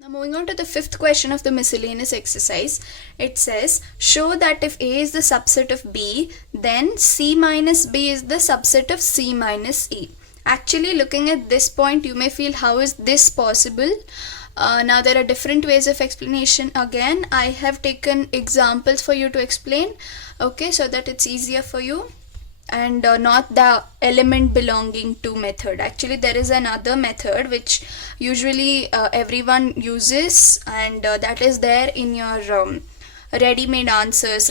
Now moving on to the fifth question of the miscellaneous exercise, it says show that if A is the subset of B, then C minus B is the subset of C minus A. Actually, looking at this point, you may feel, how is this possible? Now there are different ways of explanation. Again, I have taken examples for you to explain, okay, so that it's easier for you, and not the element belonging to method. Actually, there is another method which usually everyone uses, and that is there in your ready answers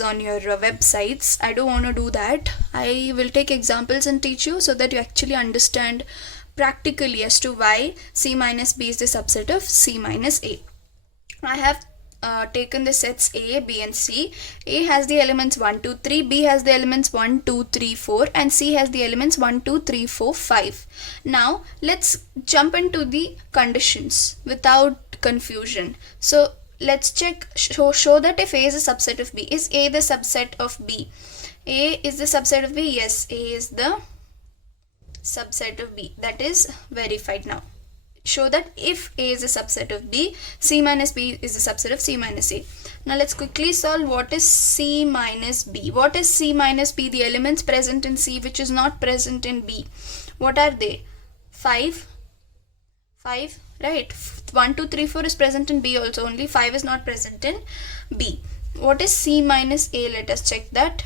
on your websites. I don't want to do that. I will take examples and teach you so that you actually understand practically as to why C minus B is the subset of C minus A. I have taken the sets A, B and C. A has the elements 1, 2, 3, B has the elements 1, 2, 3, 4 and C has the elements 1, 2, 3, 4, 5. Now let's jump into the conditions without confusion. So let's check, show that if A is a subset of B. Is A the subset of B? A is the subset of B? Yes, A is the subset of B. That is verified. Now show that if A is a subset of B, C minus B is a subset of C minus A. Now let's quickly solve what is C minus B. What is C minus B? The elements present in C which is not present in B. What are they? 5, right? 1, 2, 3, 4 is present in B also, only 5 is not present in B. What is C minus A? Let us check that.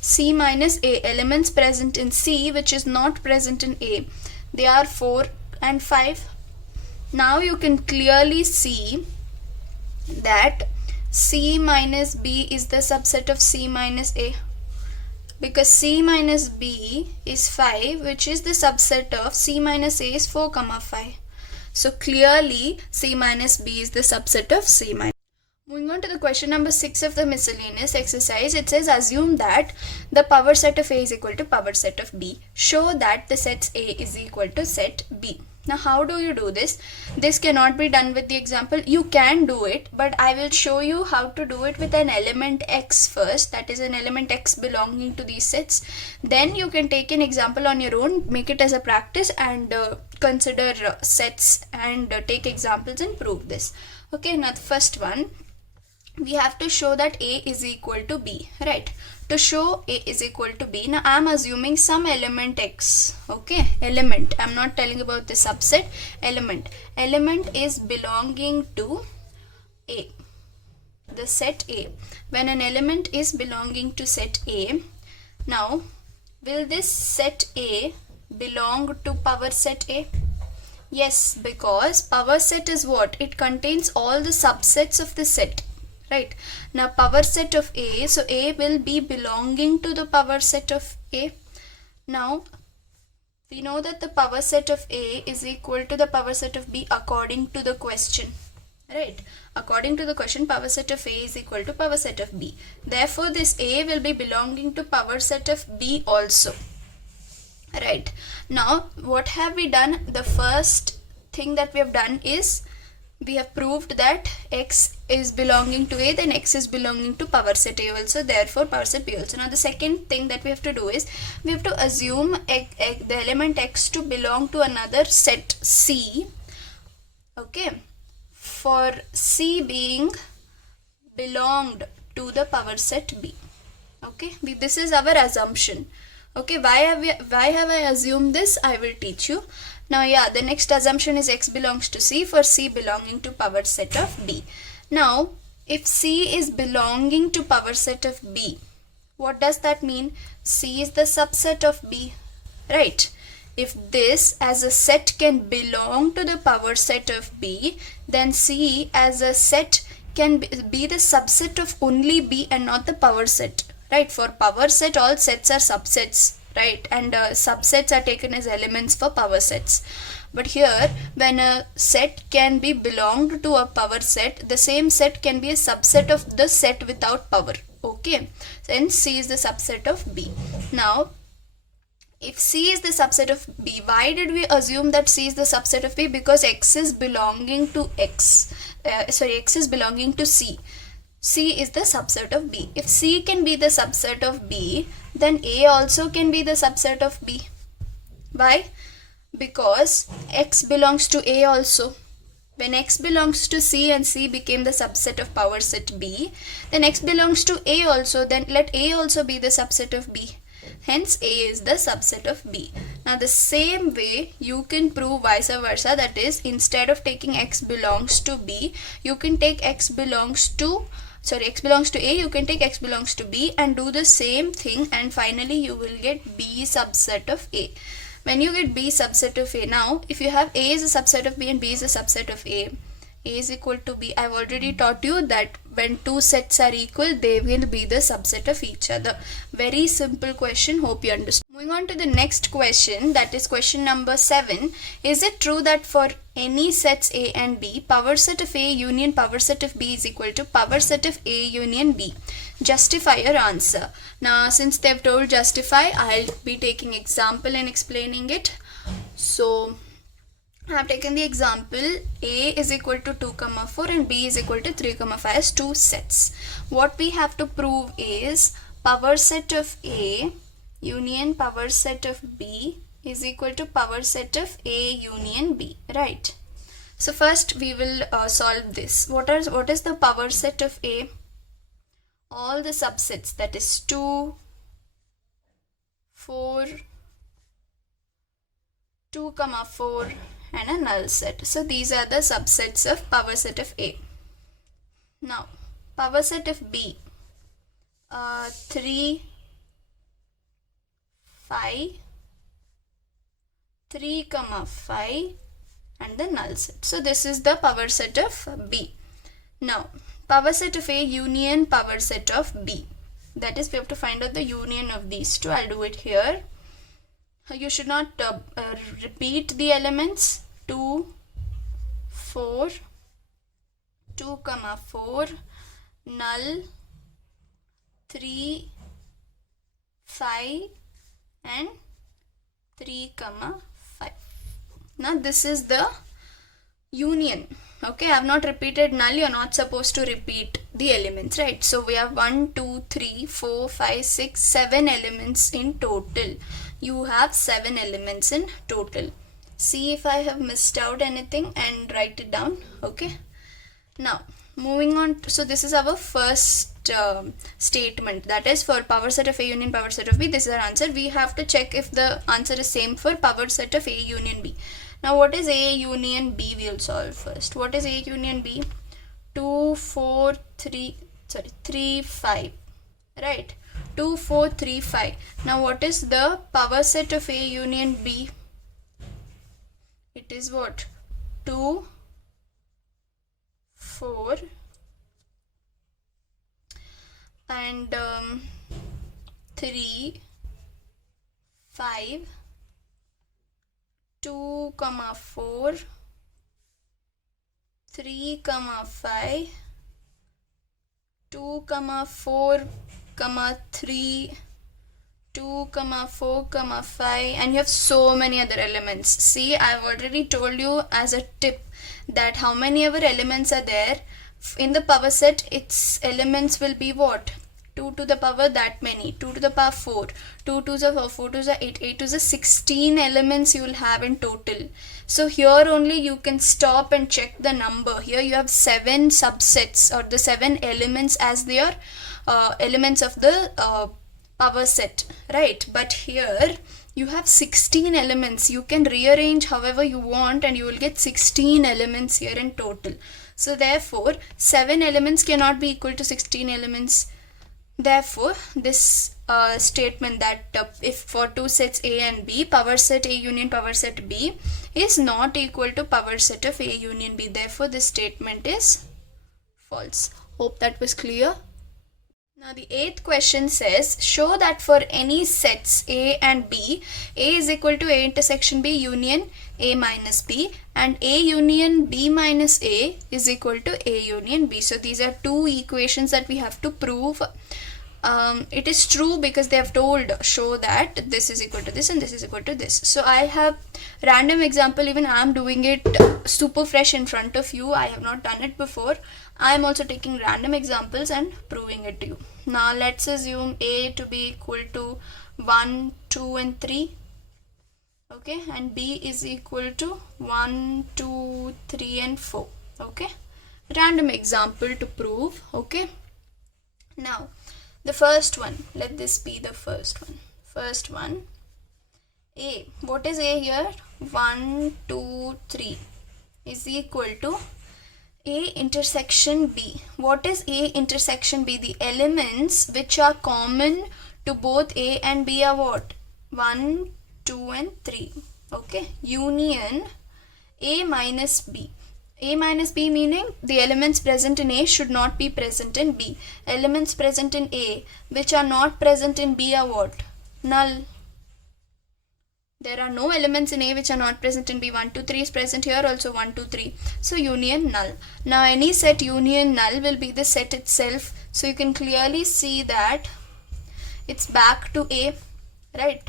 C minus A, elements present in C which is not present in A. They are 4 and 5. Now you can clearly see that C minus B is the subset of C minus A, because C minus B is 5, which is the subset of C minus A is 4, 5. So clearly C minus B is the subset of C minus. Moving on to the question number 6 of the miscellaneous exercise, it says assume that the power set of A is equal to power set of B. Show that the sets A is equal to set B. Now how do you do this? This cannot be done with the example. You can do it, but I will show you how to do it with an element X first, that is an element X belonging to these sets. Then you can take an example on your own, make it as a practice and consider sets and take examples and prove this. Okay, now the first one, we have to show that A is equal to B, right? To show A is equal to B, now I am assuming some element X, okay? Element, I am not telling about the subset, element. Element is belonging to A, the set A. When an element is belonging to set A, now will this set A belong to power set A? Yes, because power set is what? It contains all the subsets of the set. Right, now power set of A, so A will be belonging to the power set of A. Now we know that the power set of A is equal to the power set of B according to the question, right? According to the question, power set of A is equal to power set of B. Therefore this A will be belonging to power set of B also, right? Now what have we done? The first thing that we have done is we have proved that X is belonging to A, then X is belonging to power set A also, therefore power set B also. Now the second thing that we have to do is we have to assume the element X to belong to another set C, okay, for C being belonged to the power set B, okay. This is our assumption, okay. Why have I assumed this? I will teach you. Now yeah, the next assumption is X belongs to C for C belonging to power set of B. Now if C is belonging to power set of B, what does that mean? C is the subset of B, right? If this as a set can belong to the power set of B, then C as a set can be the subset of only B and not the power set, right? For power set, all sets are subsets, right? And subsets are taken as elements for power sets. But here, when a set can be belonged to a power set, the same set can be a subset of the set without power, okay? Then C is the subset of B. Now if C is the subset of B, why did we assume that C is the subset of B? Because X is belonging to X is belonging to C. C is the subset of B. If C can be the subset of B, then A also can be the subset of B. Why? Because X belongs to A also. When x belongs to C and C became the subset of power set B, then x belongs to A also, then let A also be the subset of B. Hence A is the subset of B. Now the same way you can prove vice versa, that is, instead of taking x belongs to B, you can take x belongs to A, you can take x belongs to B and do the same thing, and finally you will get B subset of A. When you get B subset of A, now if you have A is a subset of B and B is a subset of A is equal to B, I've already taught you that when two sets are equal, they will be the subset of each other. Very simple question, hope you understand. Moving on to the next question, that is question number 7. Is it true that for any sets A and B, power set of A union power set of B is equal to power set of A union B? Justify your answer. Now since they've told justify, I'll be taking example and explaining it. So I have taken the example A is equal to 2, 4 and B is equal to 3, 5 as two sets. What we have to prove is power set of A union power set of B is equal to power set of A union B, right? So first we will solve this. What is the power set of A? All the subsets, that is 2, 4, 2, 4 and a null set. So these are the subsets of power set of A. Now power set of B, 3, 5, 3, 5 and the null set. So this is the power set of B. Now power set of A union power set of B, that is, we have to find out the union of these two. I'll do it here. You should not repeat the elements. 2, 4, 2, 4, null, 3, 5 and 3, 5. Now this is the union. Okay, I have not repeated null. You're not supposed to repeat the elements, right? So we have 1, 2, 3, 4, 5, 6, 7 elements in total. You have 7 elements in total. See if I have missed out anything and write it down. Okay, now moving on to, so this is our first statement, that is for power set of A union power set of B. This is our answer. We have to check if the answer is same for power set of A union B. Now what is A union B? We'll solve first. What is A union B? 2, 4, 3, 5, right? 2, 4, 3, 5. Now what is the power set of A union B? It is what? 2, 4 and 3, 5, 2, 4, 3, 5, 2, 4, 3, 2, 4, 5, and you have so many other elements. See, I've already told you as a tip that how many ever elements are there in the power set, its elements will be what? 2 to the power that many, 2 to the power 4, 2 to the 4, 4 to the 8, 8 to the 16 elements you will have in total. So here only you can stop and check the number. Here you have 7 subsets or the 7 elements as their elements of the power set, right? But here you have 16 elements. You can rearrange however you want and you will get 16 elements here in total. So therefore 7 elements cannot be equal to 16 elements. Therefore this statement that if for two sets A and B, power set A union power set B is not equal to power set of A union B. Therefore this statement is false. Hope that was clear. Now the 8th question says, show that for any sets A and B, A is equal to A intersection B union A minus B and A union B minus A is equal to A union B. So these are two equations that we have to prove. It is true because they have told show that this is equal to this and this is equal to this. So I have random example, even I am doing it super fresh in front of you. I have not done it before. I am also taking random examples and proving it to you. Now let's assume A to be equal to 1, 2 and 3. okay, and B is equal to 1, 2, 3 and 4. Okay, random example to prove. Okay, now the first one, let this be the first one. A, what is A here? 1, 2, 3 is equal to A intersection B. What is A intersection B? The elements which are common to both A and B are what? 1, 2 and 3. Okay, union A minus B. A minus B meaning the elements present in A should not be present in B. Elements present in A which are not present in B are what? Null. There are no elements in A which are not present in B. 1, 2, 3 is present here also, 1, 2, 3. So union null. Now any set union null will be the set itself. So you can clearly see that it's back to A, right?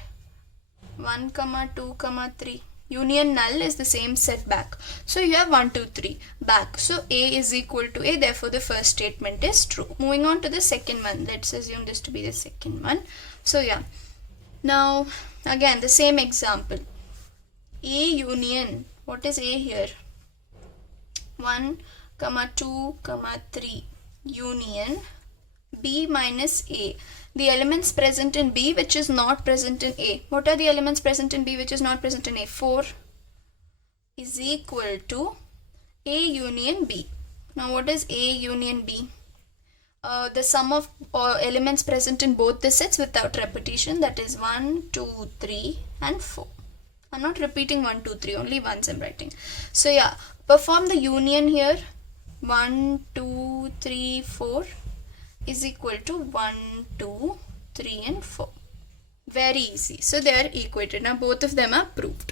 1, 2, 3. Union null is the same set back. So you have 1, 2, 3 back. So A is equal to A. Therefore the first statement is true. Moving on to the second one. Let's assume this to be the second one. So yeah. Now again the same example. A union. What is A here? 1, 2, 3. Union B minus A. The elements present in B which is not present in A. What are the elements present in B which is not present in A? 4 is equal to A union B. Now what is A union B? The sum of elements present in both the sets without repetition, that is 1, 2, 3 and 4. I'm not repeating 1, 2, 3, only once I'm writing. So yeah, perform the union here. 1, 2, 3, 4 is equal to 1, 2, 3 and 4. Very easy. So they are equated. Now both of them are proved.